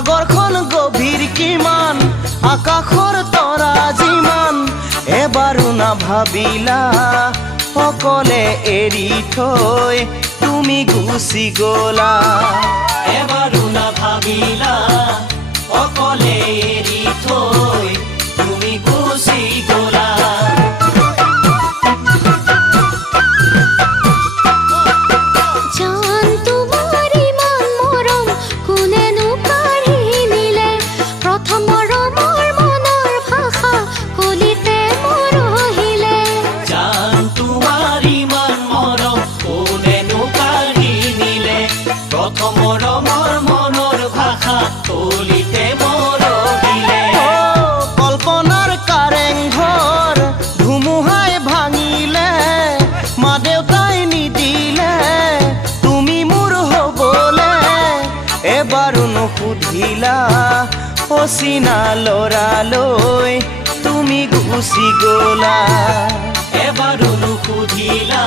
সাগৰখন গভীৰ কিমান আকাশৰ তৰা যিমান এবাৰো নাভাবিলা অকলে এৰি থৈ তুমি গুচি গলা এবাৰো নাভাবিলা অকলে এৰি থৈ তুমি গুচি গলা কল্পনাৰ কাৰেং ঘৰ ধুমুহাই ভাঙিলে মা দেউতাই নিদিলে তুমি মোৰ হবলে এবাৰো নুসুধিলা অচিনা ল'ৰালৈ তুমি গুচি গলা এবাৰো নুসুধিলা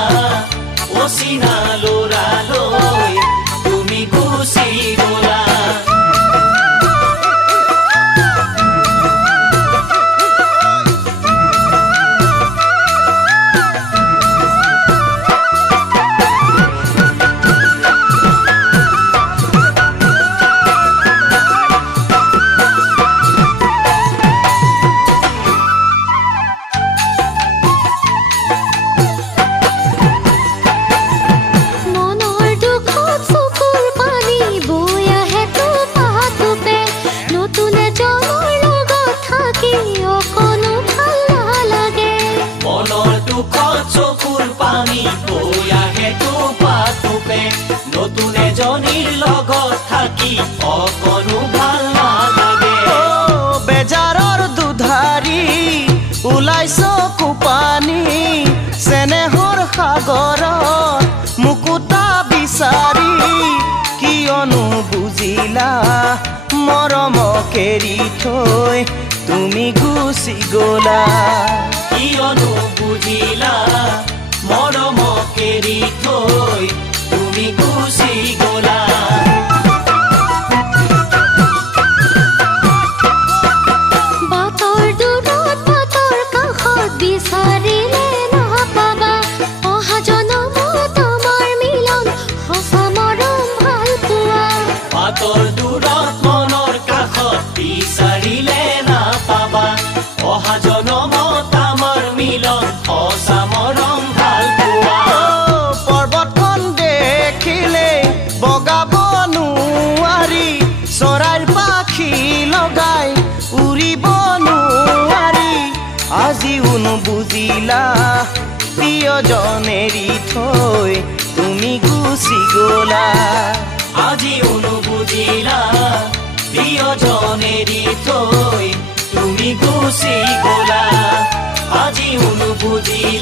অচিনা ল'ৰালৈ তুমি গুচি গলা চকুৰ পানী বৈ আহে টোপে নতুন এজনীৰ লগত থাকি অকণো ভাল নালাগে বেজাৰৰ দুধাৰি ওলাইছ কোপানী চেনেহৰ সাগৰত মুকুতা বিচাৰি কিয়নো বুজিলা মৰমক এৰি থৈ তুমি গুচি গলা কিয়নো বুজিলা মৰমক এৰি থৈ তুমি গুচি গলা বাটৰ দূৰত বাটৰ কাষত বিচাৰিলে নাপাবা অহা জনমত আমাৰ মিলন সঁচা মৰম ভাল পোৱা বাটৰ দূৰত মনৰ কাষত বিচাৰিলে নাপাবা অহা জনমত আমাৰ মিলন সঁচা মৰম ভাল পোৱা পৰ্বতখন দেখিলে বগাব নোৱাৰি চৰাইৰ পাখি লগাই উৰিব নোৱাৰি আজিও নুবুজিলা প্ৰিয়জন এৰি থৈ তুমি গুচি গলা আজিও নুবুজিলা প্ৰিয়জন এৰি থৈ তুমি গুচি গলা আজিও নুবুজিলা